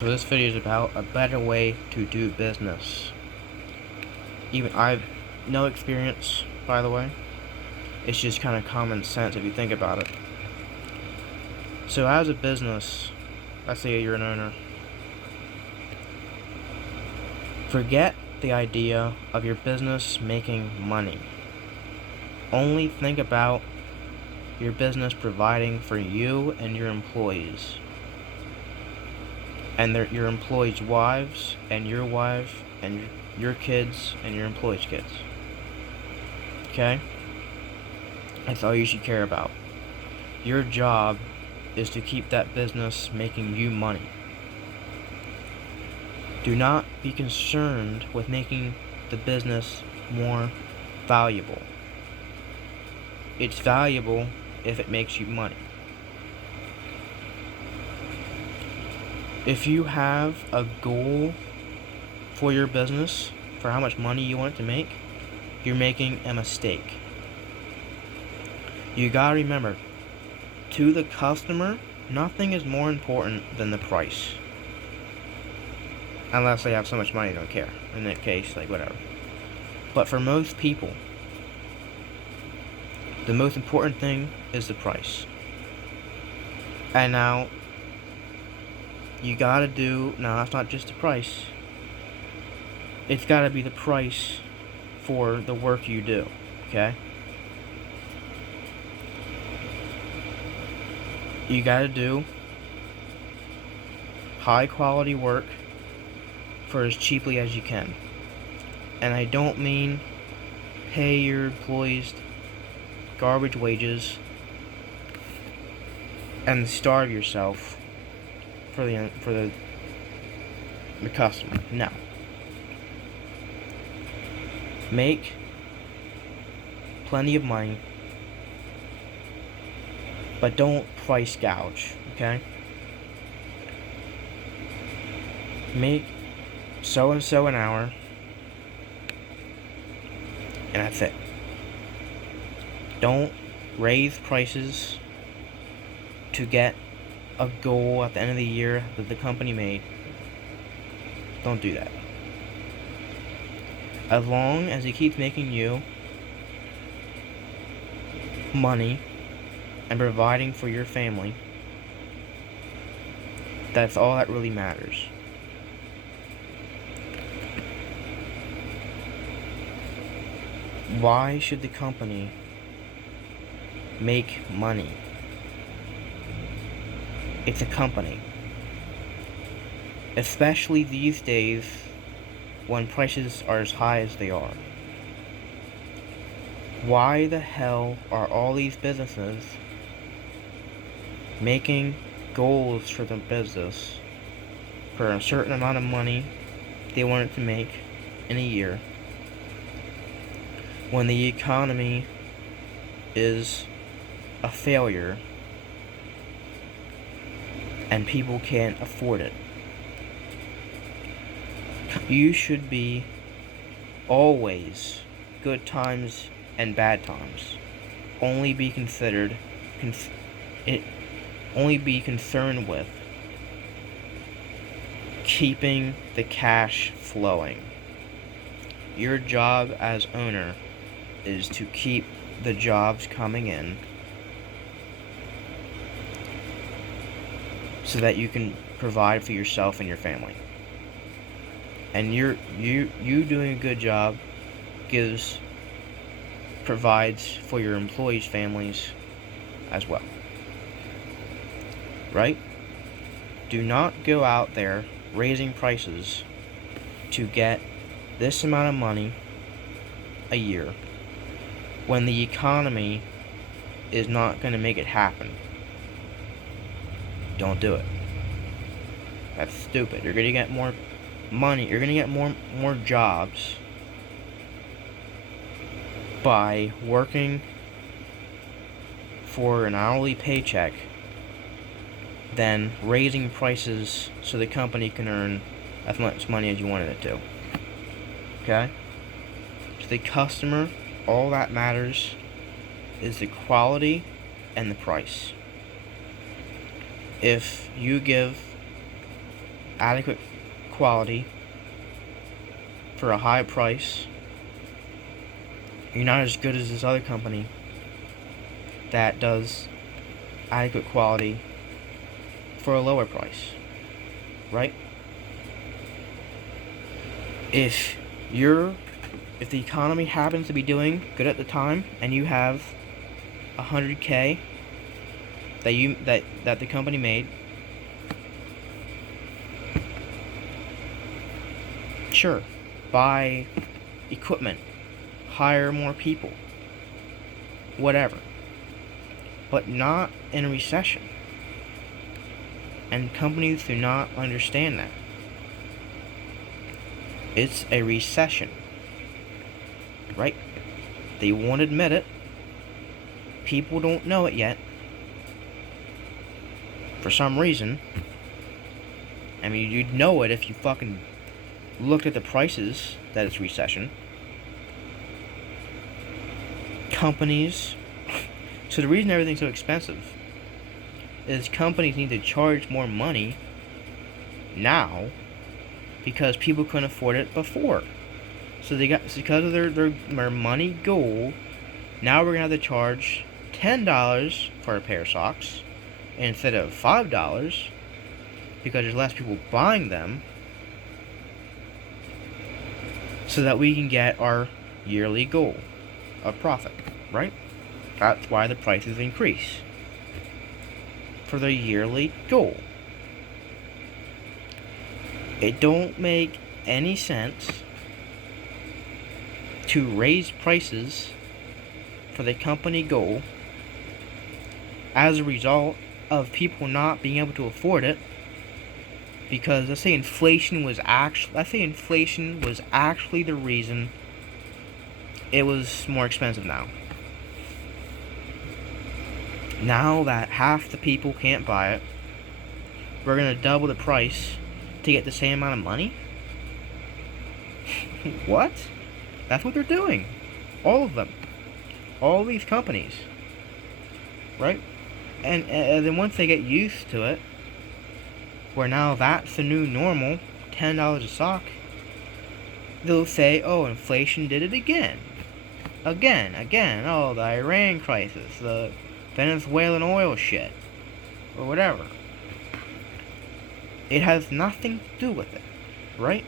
So this video is about a better way to do business. Even I've no experience, by the way. It's just kind of common sense if you think about it. So as a business, let's say you're an owner, forget the idea of your business making money. Only think about your business providing for you and your employees. And your employees' wives, and your wife, and your kids, and your employees' kids. Okay? That's all you should care about. Your job is to keep that business making you money. Do not be concerned with making the business more valuable. It's valuable if it makes you money. If you have a goal for your business, for how much money you want it to make, you're making a mistake. You gotta remember, to the customer, nothing is more important than the price. Unless they have so much money they don't care. In that case, like whatever. But for most people, the most important thing is the price. And now, that's not just the price. It's gotta be the price for the work you do, okay? You gotta do high quality work for as cheaply as you can. And I don't mean pay your employees garbage wages and starve yourself for the customer. No. Make plenty of money, but don't price gouge, okay? Make so and so an hour, and that's it. Don't raise prices to get a goal at the end of the year that the company made. Don't do that. As long as it keeps making you money and providing for your family, that's all that really matters. Why should the company make money? It's a company. Especially these days when prices are as high as they are. Why the hell are all these businesses making goals for their business for a certain amount of money they want it to make in a year when the economy is a failure and people can't afford it? You should be always, good times and bad times, only be concerned with keeping the cash flowing. Your job as owner is to keep the jobs coming in so that you can provide for yourself and your family. And you doing a good job provides for your employees' families as well. Right? Do not go out there raising prices to get this amount of money a year when the economy is not going to make it happen. Don't do it. That's stupid. You're going to get more money. You're going to get more jobs by working for an hourly paycheck than raising prices so the company can earn as much money as you wanted it to. Okay? To the customer, all that matters is the quality and the price. If you give adequate quality for a high price, you're not as good as this other company that does adequate quality for a lower price, right? If the economy happens to be doing good at the time and you have $100K that the company made, sure, buy equipment, hire more people, whatever, but not in a recession. And companies do not understand that. It's a recession, right? They won't admit it. People don't know it yet. For some reason. I mean, you'd know it if you fucking looked at the prices that it's recession. Companies. So the reason everything's so expensive is companies need to charge more money now because people couldn't afford it before. So because of their money goal, now we're gonna have to charge $10 for a pair of socks instead of $5 because there's less people buying them, so that we can get our yearly goal of profit, right? That's why the prices increase, for the yearly goal. It don't make any sense to raise prices for the company goal as a result of people not being able to afford it, because let's say inflation was actually the reason it was more expensive now. Now that half the people can't buy it, we're gonna double the price to get the same amount of money? What? That's what they're doing. All of them. All these companies. Right? And then once they get used to it, where now that's the new normal, $10 a sock, they'll say, oh, inflation did it again. Again. Oh, the Iran crisis, the Venezuelan oil shit, or whatever. It has nothing to do with it, right?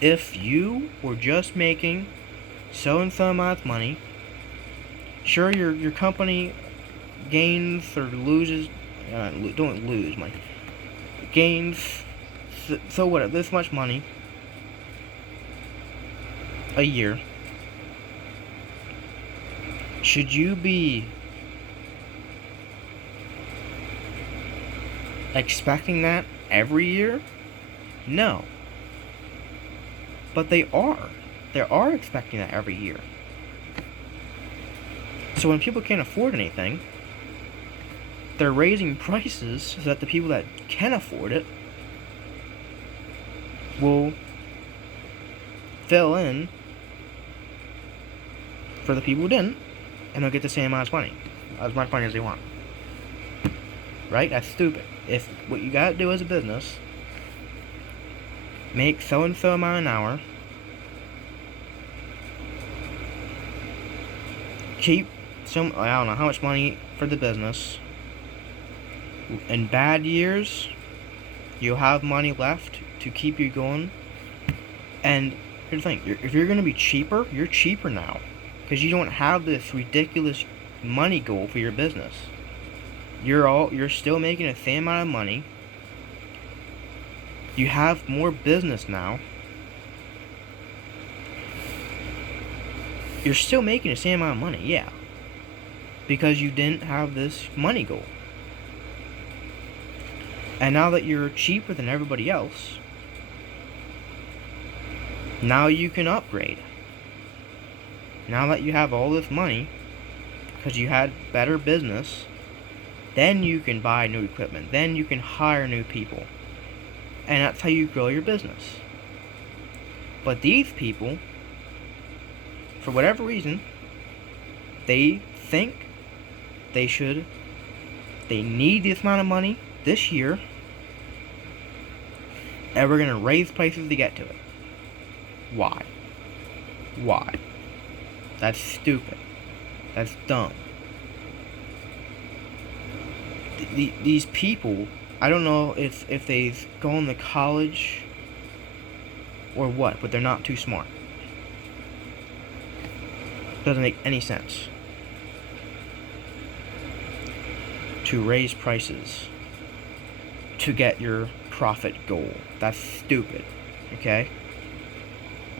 If you were just making so and so amount of money, sure, your company gains or loses, don't lose money, gains, so what, this much money a year. Should you be expecting that every year? No. But they are expecting that every year. So when people can't afford anything, they're raising prices so that the people that can afford it will fill in for the people who didn't, and they'll get the same amount of money as they want. Right? That's stupid. If what you gotta do as a business, make so and so amount an hour, keep some, I don't know how much money for the business. In bad years, you'll have money left to keep you going. And here's the thing, if you're gonna be cheaper, you're cheaper now, because you don't have this ridiculous money goal for your business. You're still making the same amount of money. You have more business now. You're still making the same amount of money, yeah, because you didn't have this money goal. And now that you're cheaper than everybody else, now you can upgrade. Now that you have all this money, because you had better business, then you can buy new equipment. Then you can hire new people. And that's how you grow your business. But these people, for whatever reason, they think they need this amount of money this year And we're gonna raise prices to get to it. Why? Why? That's stupid. That's dumb. These people, I don't know if they've gone to college or what, but they're not too smart. Doesn't make any sense to raise prices to get your profit goal. That's stupid, okay?